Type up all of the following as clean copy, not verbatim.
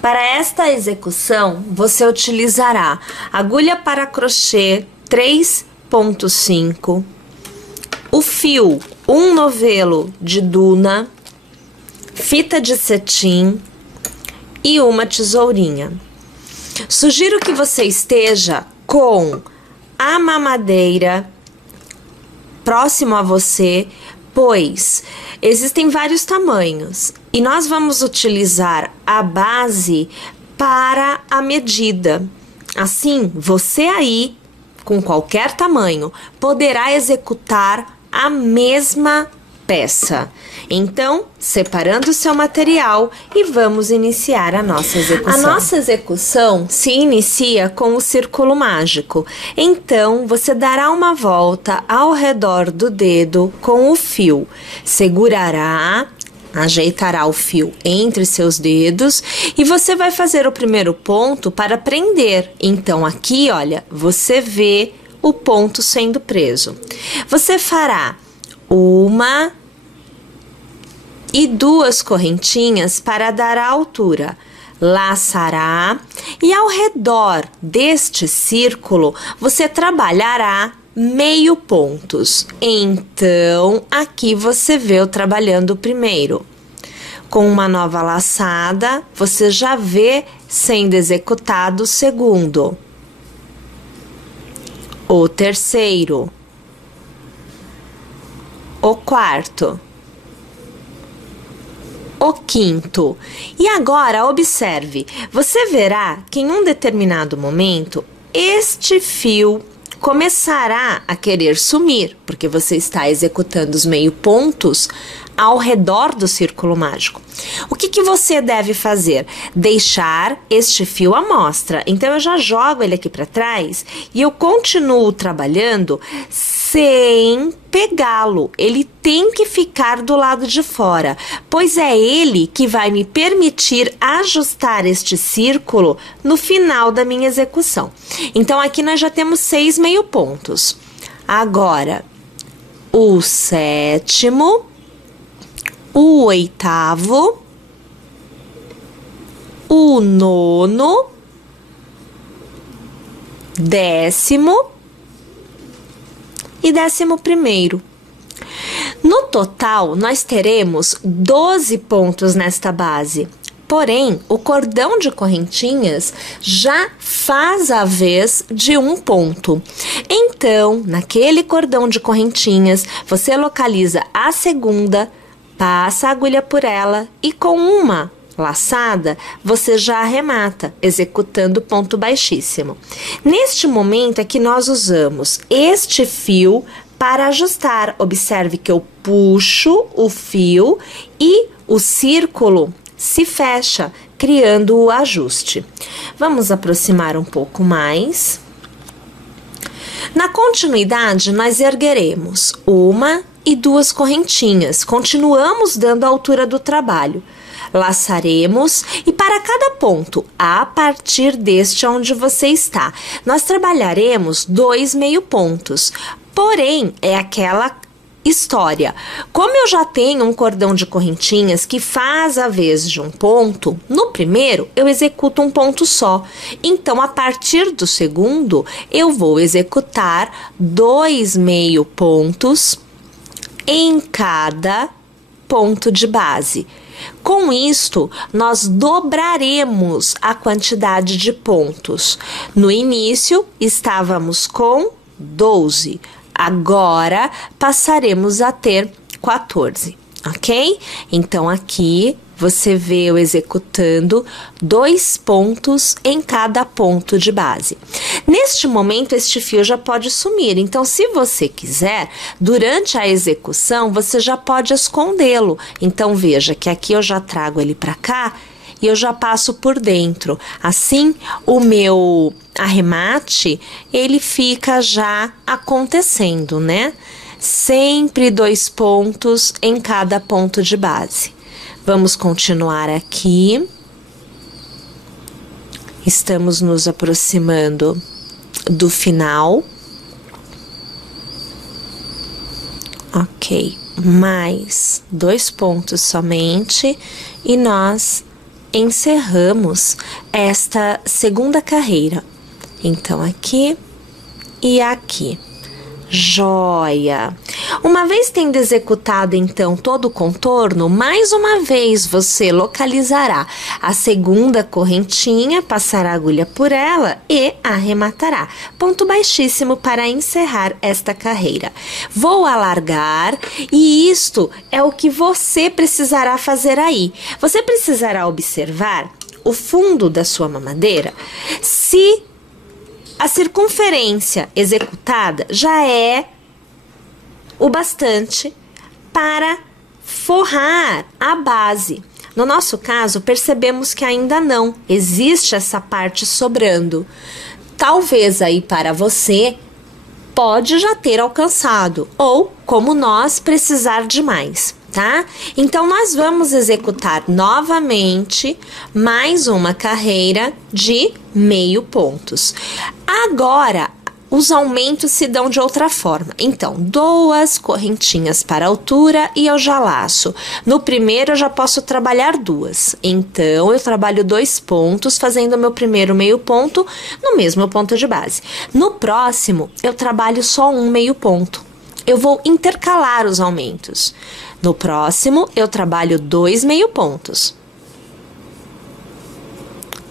Para esta execução, você utilizará agulha para crochê 3,5, o fio 1 novelo de Duna, fita de cetim e uma tesourinha. Sugiro que você esteja com a mamadeira próximo a você, pois existem vários tamanhos e nós vamos utilizar a base para a medida. Assim, você aí, com qualquer tamanho, poderá executar a mesma peça. Então, separando o seu material e vamos iniciar a nossa execução. A nossa execução se inicia com o círculo mágico. Então, você dará uma volta ao redor do dedo com o fio. Segurará, ajeitará o fio entre seus dedos e você vai fazer o primeiro ponto para prender. Então, aqui, olha, você vê o ponto sendo preso. Você fará uma e 2 correntinhas para dar a altura. Laçará e ao redor deste círculo você trabalhará meio pontos. Então, aqui você vê eu trabalhando o primeiro. Com uma nova laçada, você já vê sendo executado o segundo, o terceiro, o quarto, o quinto. E agora, observe, você verá que em um determinado momento, este fio começará a querer sumir, porque você está executando os meio pontos ao redor do círculo mágico. O que você deve fazer? Deixar este fio à mostra. Então, eu já jogo ele aqui para trás e eu continuo trabalhando sem pegá-lo. Ele tem que ficar do lado de fora, pois é ele que vai me permitir ajustar este círculo no final da minha execução. Então, aqui nós já temos 6 meio pontos. Agora, o sétimo, o oitavo, o nono, 10º e 11º. No total, nós teremos 12 pontos nesta base. Porém, o cordão de correntinhas já faz a vez de um ponto. Então, naquele cordão de correntinhas, você localiza a segunda, passa a agulha por ela e com uma laçada, você já arremata, executando ponto baixíssimo. Neste momento é que nós usamos este fio para ajustar. Observe que eu puxo o fio e o círculo se fecha, criando o ajuste. Vamos aproximar um pouco mais. Na continuidade, nós ergueremos uma e 2 correntinhas. Continuamos dando a altura do trabalho. Laçaremos e para cada ponto, a partir deste onde você está, nós trabalharemos 2 meio pontos. Porém, é aquela história. Como eu já tenho um cordão de correntinhas que faz a vez de um ponto, no primeiro eu executo um ponto só. Então, a partir do segundo, eu vou executar 2 meio pontos em cada ponto de base. Com isto, nós dobraremos a quantidade de pontos. No início, estávamos com 12. Agora, passaremos a ter 14, ok? Então, aqui você vê eu executando 2 pontos em cada ponto de base. Neste momento, este fio já pode sumir. Então, se você quiser, durante a execução, você já pode escondê-lo. Então, veja que aqui eu já trago ele para cá e eu já passo por dentro. Assim, o meu arremate, ele fica já acontecendo, né? Sempre 2 pontos em cada ponto de base. Vamos continuar aqui. Estamos nos aproximando do final. Ok, mais 2 pontos somente e nós encerramos esta segunda carreira. Então, aqui e aqui. Joia! Uma vez tendo executado, então, todo o contorno, mais uma vez você localizará a segunda correntinha, passará a agulha por ela e arrematará. Ponto baixíssimo para encerrar esta carreira. Vou alargar e isto é o que você precisará fazer aí. Você precisará observar o fundo da sua mamadeira, se a circunferência executada já é o bastante para forrar a base. No nosso caso, percebemos que ainda não existe essa parte sobrando. Talvez aí para você pode já ter alcançado ou, como nós, precisar de mais, tá? Então, nós vamos executar novamente mais uma carreira de meio pontos. Agora, os aumentos se dão de outra forma. Então, 2 correntinhas para a altura e eu já laço. No primeiro, eu já posso trabalhar 2. Então, eu trabalho 2 pontos, fazendo o meu primeiro meio ponto no mesmo ponto de base. No próximo, eu trabalho só um meio ponto. Eu vou intercalar os aumentos. No próximo, eu trabalho 2 meio pontos.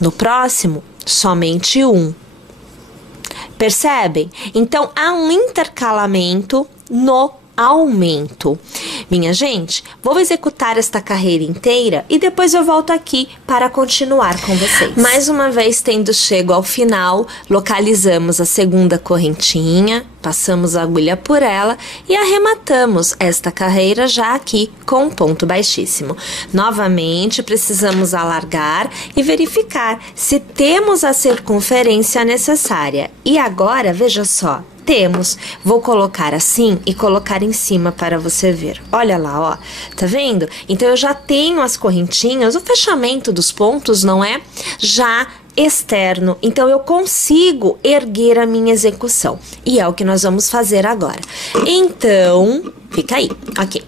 No próximo, somente um. Percebem? Então, há um intercalamento no aumento. Minha gente, vou executar esta carreira inteira e depois eu volto aqui para continuar com vocês. Mais uma vez, tendo chego ao final, localizamos a segunda correntinha, passamos a agulha por ela e arrematamos esta carreira já aqui com um ponto baixíssimo. Novamente, precisamos alargar e verificar se temos a circunferência necessária. E agora, veja só, temos. Vou colocar assim e colocar em cima para você ver. Olha lá, ó. Tá vendo? Então, eu já tenho as correntinhas, o fechamento dos pontos, não é? Já externo. Então, eu consigo erguer a minha execução. E é o que nós vamos fazer agora. Então, fica aí. Ok.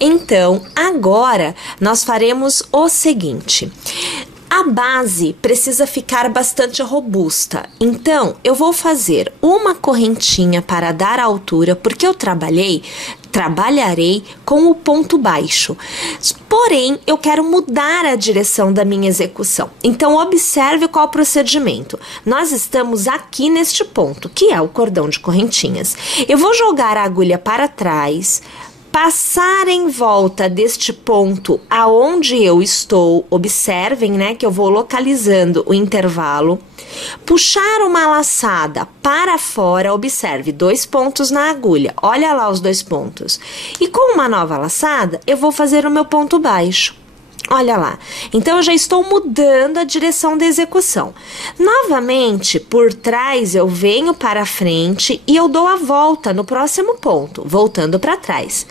Então, agora, nós faremos o seguinte. A base precisa ficar bastante robusta, então eu vou fazer uma correntinha para dar a altura, porque eu trabalharei com o ponto baixo. Porém, eu quero mudar a direção da minha execução. Então, observe qual o procedimento. Nós estamos aqui neste ponto, que é o cordão de correntinhas. Eu vou jogar a agulha para trás, passar em volta deste ponto aonde eu estou, observem, né, que eu vou localizando o intervalo, puxar uma laçada para fora, observe, 2 pontos na agulha, olha lá os 2 pontos, e com uma nova laçada, eu vou fazer o meu ponto baixo. Olha lá, então eu já estou mudando a direção da execução. Novamente, por trás eu venho para frente e eu dou a volta no próximo ponto, voltando para trás.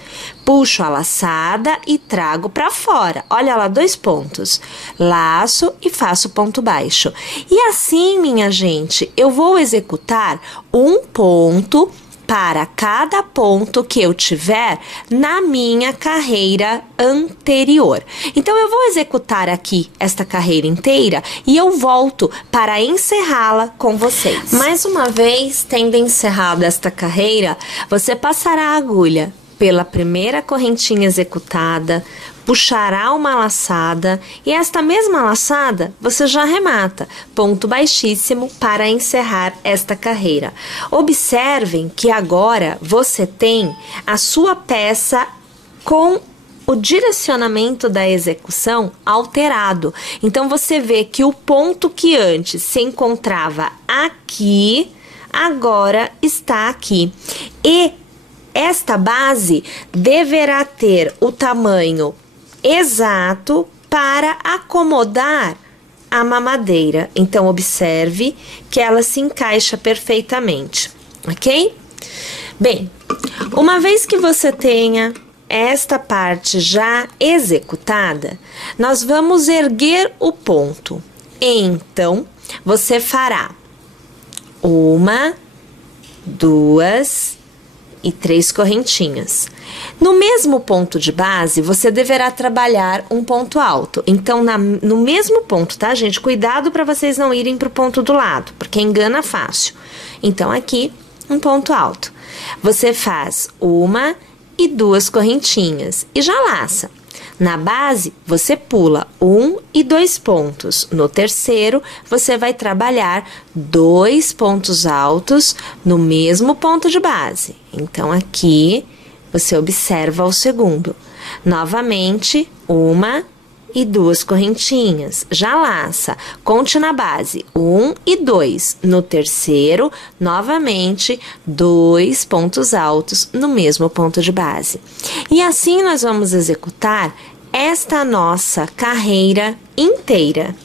Puxo a laçada e trago para fora. Olha lá, 2 pontos. Laço e faço ponto baixo. E assim, minha gente, eu vou executar um ponto para cada ponto que eu tiver na minha carreira anterior. Então, eu vou executar aqui esta carreira inteira e eu volto para encerrá-la com vocês. Mais uma vez, tendo encerrado esta carreira, você passará a agulha pela primeira correntinha executada, puxará uma laçada e esta mesma laçada você já arremata, ponto baixíssimo para encerrar esta carreira. Observem que agora você tem a sua peça com o direcionamento da execução alterado. Então, você vê que o ponto que antes se encontrava aqui, agora está aqui. E esta base deverá ter o tamanho exato para acomodar a mamadeira. Então, observe que ela se encaixa perfeitamente, ok? Bem, uma vez que você tenha esta parte já executada, nós vamos erguer o ponto. Então, você fará 1, 2 e 3 correntinhas. No mesmo ponto de base, você deverá trabalhar um ponto alto. Então, no mesmo ponto, tá, gente? Cuidado para vocês não irem para o ponto do lado, porque engana fácil. Então, aqui, um ponto alto. Você faz 1 e 2 correntinhas e já laça. Na base, você pula 1 e 2 pontos. No terceiro, você vai trabalhar 2 pontos altos no mesmo ponto de base. Então, aqui, você observa o segundo. Novamente, 1 e 2 correntinhas. Já laça. Conte na base. 1 e 2. No terceiro, novamente, 2 pontos altos no mesmo ponto de base. E assim nós vamos executar esta nossa carreira inteira.